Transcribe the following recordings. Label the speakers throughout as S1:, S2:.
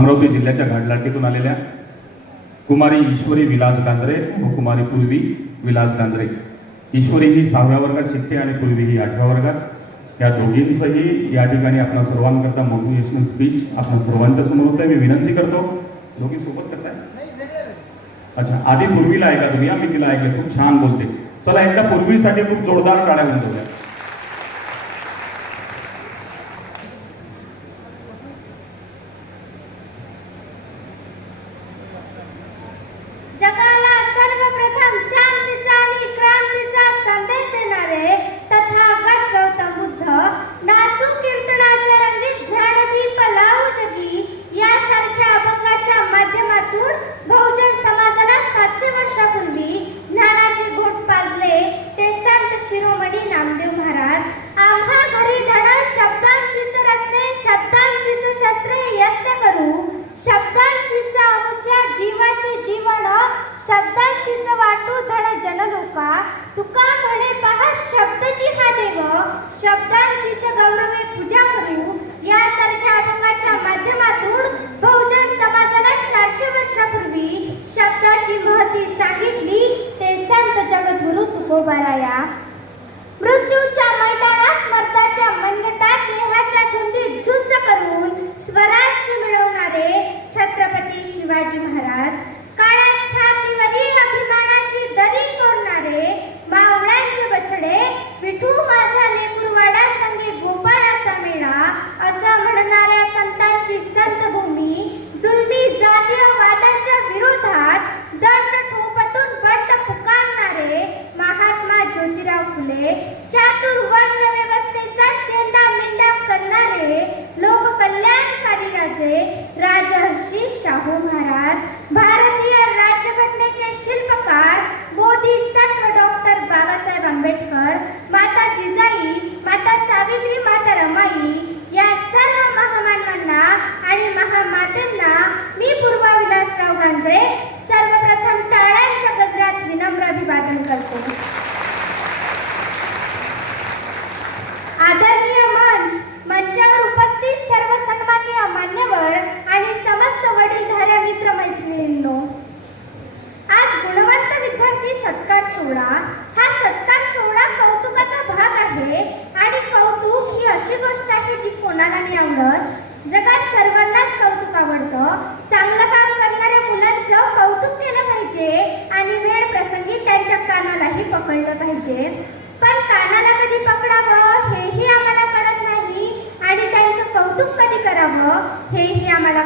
S1: अमरावती जिल्ह्याच्या घाटलाटेतून आलेल्या कुमारी ईश्वरी विलास गांजरे व कुमारी पूर्वी विलास गांजरे ईश्वरी ही सहाव्या वर्गात शिकते आणि पूर्वी ही आठव्या वर्गात. या दोघींचंही या ठिकाणी आपणा सर्वांकरता मोटिवेशनल स्पीच आपण सर्वांच्या समोर होतं मी विनंती करतो दोघी सोबत करताय? अच्छा आधी पूर्वीला ऐका तुम्ही आम्ही मी तिला ऐकलं खूप छान बोलते. चला एकदा पूर्वीसाठी खूप जोरदार टाळ्या बंदवल्या
S2: गौरवे पूजा करू यासारख्या अभंगाच्या माध्यमातून बहुजन समाजाला चारशे वर्षापूर्वी शब्दाची महती सांगितली ते संत जगद्गुरु तुकोबाराया मृत्यूच्या मैदानात मर्दाच्या मनगटात देहाच्या धुंदीत झुंज करून स्वराज्य मिळवणारे छत्रपती शिवाजी महाराज शाहू भारतीय राज्यघटनेचे शिल्पकार बोधिसत्व डॉक्टर बाबासाहेब आंबेडकर माता जिजाई माता सावित्री माता रमाई या सर्व महामानवांना आणि महामातेंना मी पूर्वा विलासराव गांधळे सर्वप्रथम टाळ्यांच्या गजरात विनम्र अभिवादन करते.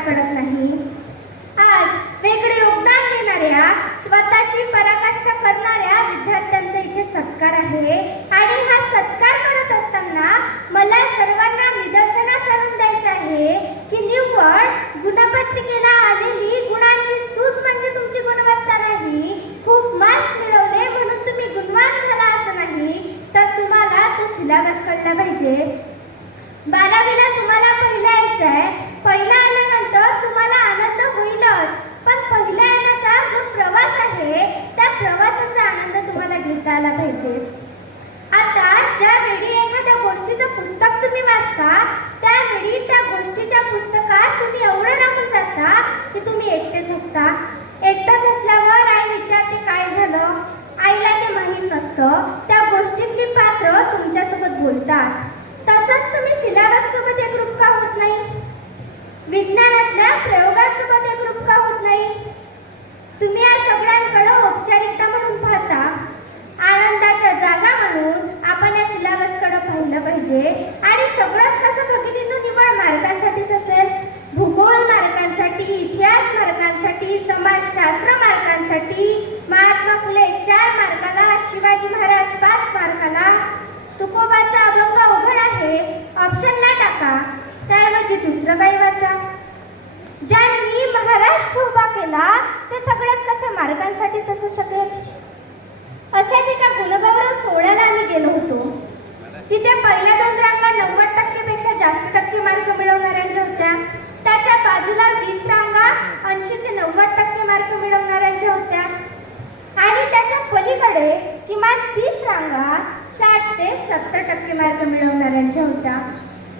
S2: para विज्ञानातल्या प्रयोगासोबत एकरूप का होत नाही? तुम्ही या सगळ्यांकडे औपचारिकता म्हणून पाहता. आनंदाच्या जागा म्हणून आपण या सिलेबसकडे पाहिलं पाहिजे. आणि सगळंच कसं भगिनींनो निवड मार्कांसाठीच असेल. भूगोल मार्कांसाठी इतिहास मार्कांसाठी समाजशास्त्र मार्कांसाठी महात्मा फुले चार मार्काला शिवाजी महाराज पाच मार्काला तुकोबाचा अभंग अवघड आहे. ऑप्शनला टाका. त्याऐवजी दुसरं काही वाचा. ज्यांनी महाराष्ट्र उभा केला ते सगळ्याच कसे मार्गांसाठीच असू शकेल? अशाच एका गुणगौरव सोहळ्याला आम्ही गेलो होतो. तिथे पहिल्या दोन रांगा नव्वद टक्केपेक्षा जास्त टक्के मार्क मिळवणाऱ्यांच्या होत्या. त्याच्या बाजूला वीस रांगा ऐंशी ते नव्वद टक्के मार्क मिळवणाऱ्यांच्या होत्या. आणि त्याच्या पलीकडे किमान तीस रांगा साठ ते सत्तर टक्के मार्क मिळवणाऱ्यांच्या होत्या.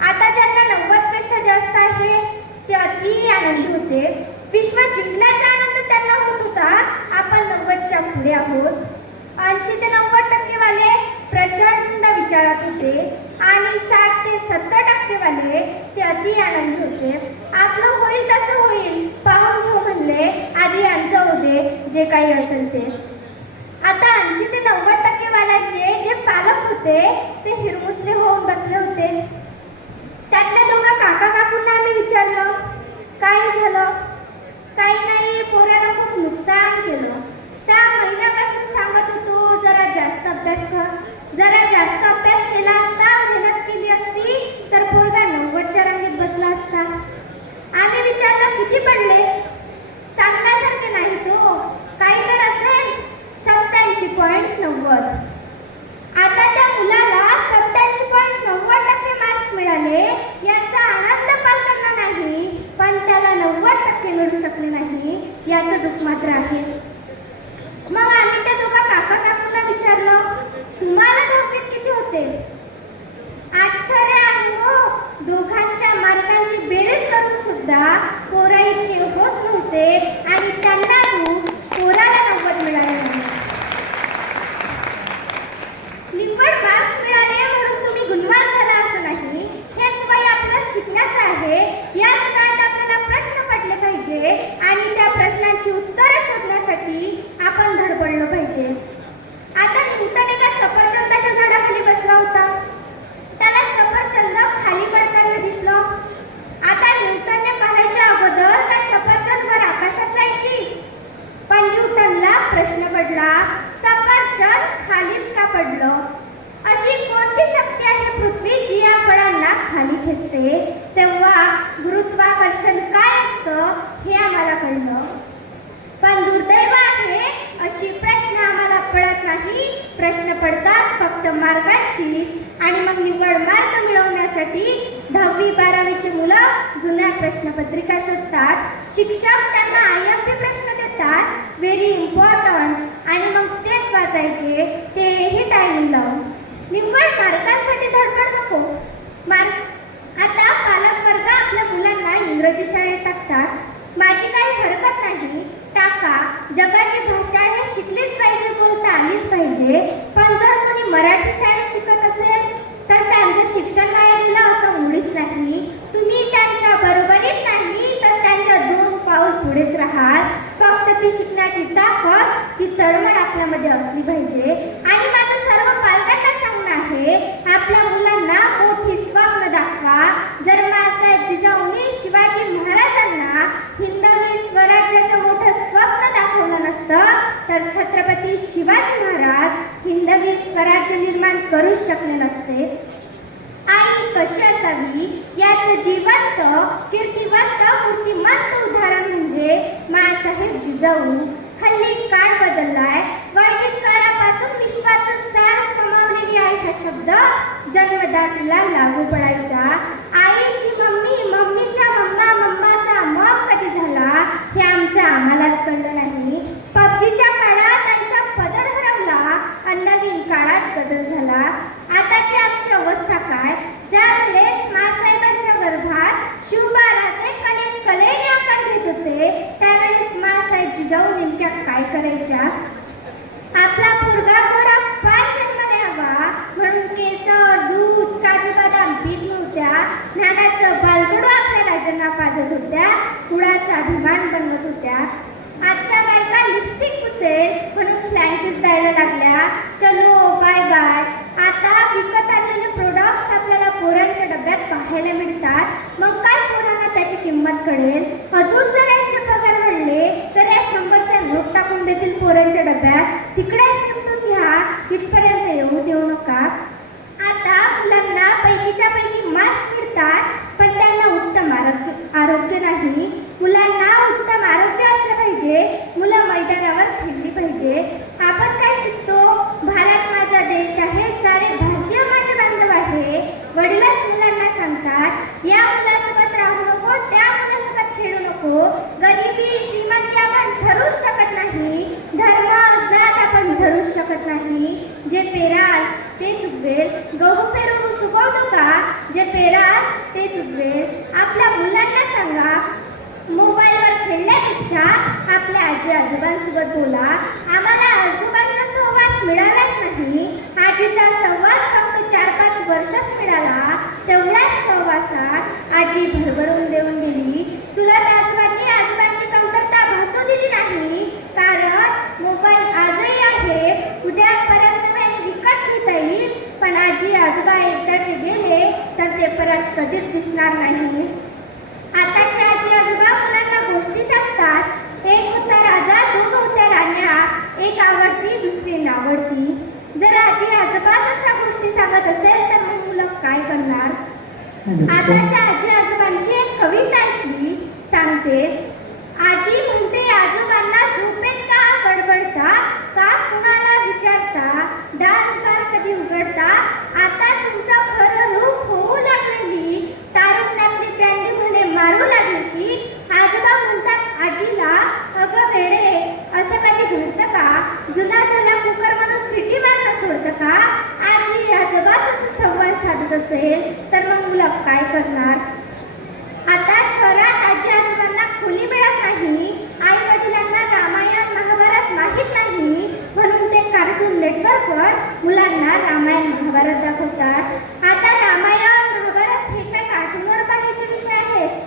S2: आता ज्यांना नव्वदपेक्षा जास्त आहे ते अति आनंदी होते. विश्व जिंकल्याचा आनंद त्यांना होत होता. आपण नव्वदच्या पुढे आहोत. ऐंशी ते नव्वद टक्केवाले प्रचंड विचारात होते. आणि साठ ते सत्तर टक्केवाले ते अति आनंदी होते. आपलं होईल तसं होईल. पाहून घेऊ म्हणले आधी यांचं होते जे काही असेल ते. आता ऐंशी ते नव्वद टक्केवाल्यांचे जे पालक होते ते हिरमुसले होऊन बसले होते त्यातल्या दोघं काका काकूंना आम्ही विचारलं काय झालं? काही नाही पोरानं खूप नुकसान केलं. सहा महिन्यापासून सांगत होतो जरा जास्त अभ्यास कर. जरा जास्त अभ्यास केला असता मेहनत केली असती तर पोरगा नव्वदच्या रांगेत बसला असता. आम्ही विचारलं किती पडले? सांगण्यासारखे नाही तो. काही तर असेल सत्याऐंशी पॉईंट नव्वद. आता त्या मुलाला सत्याऐंशी पॉईंट नव्वद टक्के मार्क्स मिळाले याचा आनंद पालकांना नाही पण त्याला नव्वद टक्के मिळू शकले नाही एकच मात्र आहे मग आम्ही त्या दोघा काका काकूंना विचारलं तुम्हाला दहावीत किती होते आश्चर्य आहे हो दोघांच्या मार्कांची बेरीज करून सुद्धा पोरा इतके होत नव्हते आणि त्यांना दुःख पोराला नव्वद मिळाले नाही निव्वळ मार्क्स मिळाले म्हणून तुम्ही गुणवान झाला असं नाही हेच वय आपलं शिकण्याचं आहे याच काळात आपल्याला प्रश्न पडले पाहिजे आणि त्या प्रश्नांची उत्तरं शोधण्यासाठी आपण धडपडलं पाहिजे आता न्यूटन एका सफरचंदाच्या झाडाखाली बसला होता त्याला सफरचंद खाली पडताना दिसलं आता न्यूटनने पाहायच्या अगोदर काय सफरचंद वर आकाशात जायची पण न्यूटनला प्रश्न पडला सफरचंद खालीच का पडलं अशी कोणती शक्ती आहे पृथ्वी जी या फळांना खाली खेचते तेव्हा गुरुत्वाकर्षण काय असतं हे आम्हाला कळलं पण दुर्दैव आहे अशी प्रश्न कळत नाही प्रश्न पडतात फक्त मार्गांचीच. आणि मग निव्वळ मार्ग मिळवण्यासाठी दहावी बारावीची मुलं जुन्या प्रश्नपत्रिका शोधतात. शिक्षक त्यांना आय एम पी प्रश्न देतात. व्हेरी इम्पॉर्टंट आणि मग तेच वाचायचे. तेही टाइम लावून निव्वळ मार्कांसाठी धडपड नको. मार्क आता पालक वर्ग आपल्या मुलांना इंग्रजी शाळेत टाकतात. माझी काही हरकत नाही. टाका जगाची भाषा हे शिकलीच पाहिजे बोलता आलीच पाहिजे. पण जर कोणी मराठी शाळेत शिकत असेल तर त्यांचं शिक्षण वाया गेलं असं मुळीच नाही. तुम्ही त्यांच्या बरोबरीत नाही तर त्यांच्या दोन पाऊल पुढेच राहाल. फक्त ती शिकण्याची ताकद ती तळमळ आपल्यामध्ये असली पाहिजे. आणि माझं सर्व पालकांना सांगणं आहे आपल्या मुलांना मोठी स्वप्न दाखवा जर मासाहेब जिजाऊनी शिवाजी महाराजांना हिंदवी स्वराज्याचं मोठं स्वप्न दाखवलं नसतं तर छत्रपती शिवाजी महाराज हिंदवी स्वराज्य निर्माण करू शकले नसते. आई कशी असावी याचं जिवंत कीर्तिवंत मूर्तिमंत उदाहरण म्हणजे मासाहेब जिजाऊ. हल्ली काळ बदललाय. वैदिक काळापासून विश्वाचं सार समावलेली आहे हा शब्द जन्मदातीला लागू पडायचा. आईची मम्मी मम्मीचा मम्मा मम्माचा मग कधी झाला हे आमचं आम्हालाच कळलं नाही. काळात बदल झाला. आताची आमच्या दिसायला लागल्या. चलो बाय बाय आता विकत आणलेले प्रोडक्ट्स आपल्याला पोरांच्या डब्यात पाहायला मिळतात. मग काय पोरांना त्याची किंमत कळेल? अजून जर यांचे पगार वाढले तर या शंभरच्या नोट टाकून देतील पोरांच्या डब्यात. तिकडेच निवडून घ्या इथपर्यंत येऊ देऊ नका. आता मुलांना पैकीच्या पैकी मार्क्स मिळतात पण त्यांना उत्तम आरोग्य आरोग्य नाही. मुलांना उत्तम आरोग्य असलं पाहिजे. मुलं मैदानावर खेळली पाहिजे. शकत नाही. जे पेराल तेच उगवेल गहू पेरून सुकवतो का? जे पेराल तेच उगवेल आपल्या मुलांना सांगा. मोबाईलवर खेळण्यापेक्षा आपल्या आजी आजोबांसोबत बोला. आम्हाला आजोबांचा सहवास मिळालाच नाही. आजीचा सहवास फक्त चार पाच वर्षच मिळाला. तेवढ्याच सहवासात आजी भरभरून देऊन गेली चुलत आजोबांनी आजोबांची कमतरता भासू दिली नाही कारण मोबाईल आजही आहे उद्या परत नव्याने विकत घेता येईल पण आजी आजोबा एकदाचे गेले तर ते परत कधीच दिसणार नाही आताच्या आजी आजोबा मुलांना गोष्टी सांगतात. एक होता राजा दोन होत्या राण्या एक आवडती दुसरी नावडती. जर आजी आजोबा अशा गोष्टी सांगत असेल तर मग मुलं काय करणार? आताच्या आजी आजोबांची एक कविता ऐकली सांगते. आजी म्हणते आजोबांना झोपेत का बडबडता? का कुणाला विचारता? डान्स बार कधी उघडता? आता तुमचं खरं मारू लागली की आजोबा म्हणतात आजीला अगं वेडे असं कधी घडतं का? जुना झाला कुकर म्हणून सिटी मारणं सोडतं का? आजी आजोबाच संवाद साधत असेल तर मग मुलं काय करणार? आता शहरात आजी आजोबांना खोली मिळत नाही आई वडिलांना रामायण महाभारत माहीत नाही म्हणून ते कार्टून नेटवर्कवर मुलांना रामायण महाभारत दाखवतात आता रामायण महाभारत हे काय कार्टूनवर पाहायचे विषय आहेत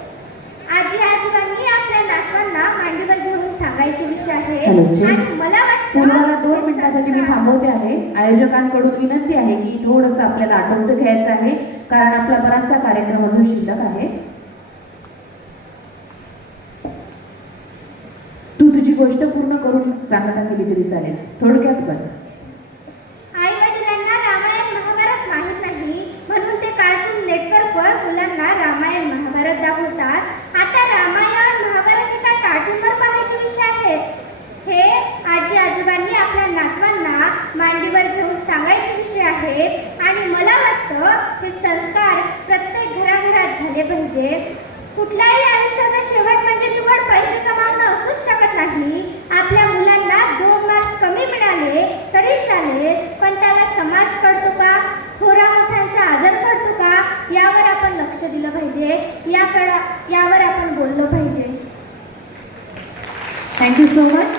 S2: आजी आजोबांनी आपल्या नातवांना मांडीवर घेऊन सांगायचे विषय
S3: हॅलो,
S2: आहेत
S3: जी.
S2: आणि मला वाटतं
S3: पूर्वाला दोन मी थांबवते आहे. आयोजकांकडून विनंती आहे की थोडंसं आपल्याला आटोपतं घ्यायचं आहे कारण आपला बराचसा कार्यक्रम अजून शिल्लक आहे. तू तुझी गोष्ट पूर्ण करून सांगता केली तरी चालेल. थोडक्यात पण
S2: आई वडिलांना रामायण महाभारत माहीत नाही म्हणून ते कार्टून नेटवर्कवर मुलांना रामायण महाभारत दाखवतात आता रामायण महाभारत हे काय कार्टूनवर पाहायचे विषय आहेत हे आजी आजोबांनी आपल्या नातवांना मांडीवर घेऊन सांगायचे विषय आहेत आणि मला वाटतं हे संस्कार प्रत्येक घराघरात झाले पाहिजे. कुठल्याही आयुष्याचा शेवट म्हणजे निवड पैसे कमावणं असूच शकत नाही. आपल्या मुलांना दोन मार्क्स कमी मिळाले तरी चालेल पण त्याला समाज कळतो का? थोरा मोठ्यांचा आदर करतो का? यावर आपण लक्ष दिलं पाहिजे. याकडं यावर आपण बोललं पाहिजे.
S3: Thank you so much